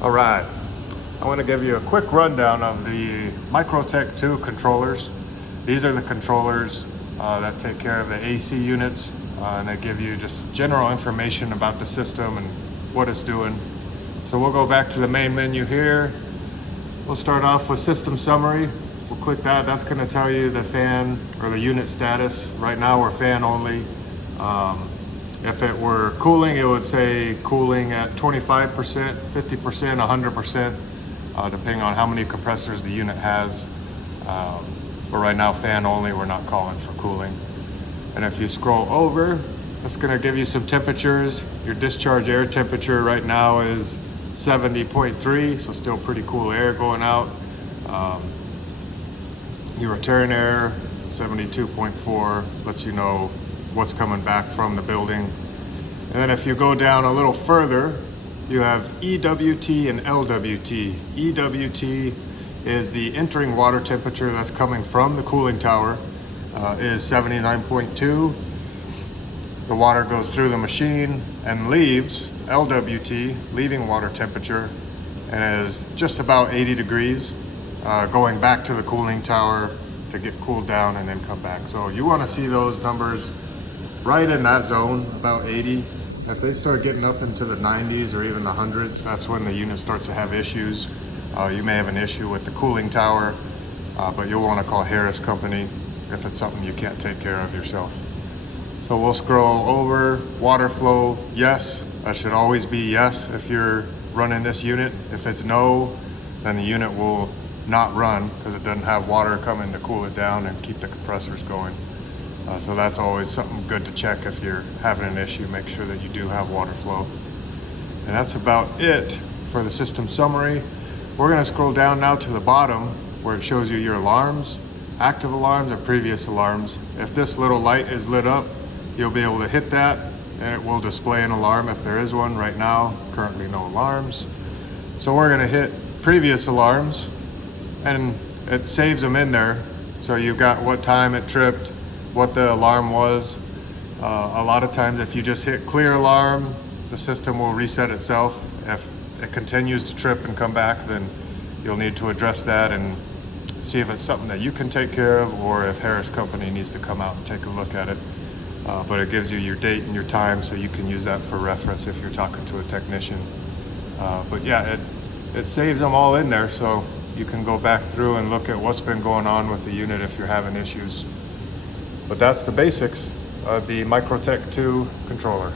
All right, I want to give you a quick rundown of the MicroTech 2 controllers. These are the controllers that take care of the AC units, and they give you just general information about the system and what it's doing. So we'll go back to the main menu here. We'll start off with system summary. We'll click that. That's going to tell you the fan or the unit status. Right now we're fan only. If it were cooling, it would say cooling at 25%, 50%, 100%, depending on how many compressors the unit has. But right now, fan only, we're not calling for cooling. And if you scroll over, it's gonna give you some temperatures. Your discharge air temperature right now is 70.3, so still pretty cool air going out. Your return air, 72.4, lets you know what's coming back from the building. And then if you go down a little further, you have EWT and LWT. EWT is the entering water temperature that's coming from the cooling tower, is 79.2. The water goes through the machine and leaves, LWT, leaving water temperature, and is just about 80 degrees, going back to the cooling tower to get cooled down and then come back. So you want to see those numbers right in that zone, about 80. If they start getting up into the 90s or even the hundreds, that's when the unit starts to have issues. You may have an issue with the cooling tower, but you'll want to call Harris Company if it's something you can't take care of yourself. So we'll scroll over. Water flow, yes. That should always be yes if you're running this unit. If it's no, then the unit will not run because it doesn't have water coming to cool it down and keep the compressors going. So that's always something good to check if you're having an issue. Make sure that you do have water flow. And that's about it for the system summary. We're going to scroll down now to the bottom where it shows you your alarms, active alarms or previous alarms. If this little light is lit up, you'll be able to hit that and it will display an alarm if there is one. Right now, currently no alarms. So we're going to hit previous alarms and it saves them in there. So you've got what time it tripped, what the alarm was. A lot of times if you just hit clear alarm, the system will reset itself. If it continues to trip and come back, then you'll need to address that and see if it's something that you can take care of or if Harris Company needs to come out and take a look at it. But it gives you your date and your time so you can use that for reference if you're talking to a technician. But yeah, it saves them all in there so you can go back through and look at what's been going on with the unit if you're having issues. But that's the basics of the MicroTech 2 controller.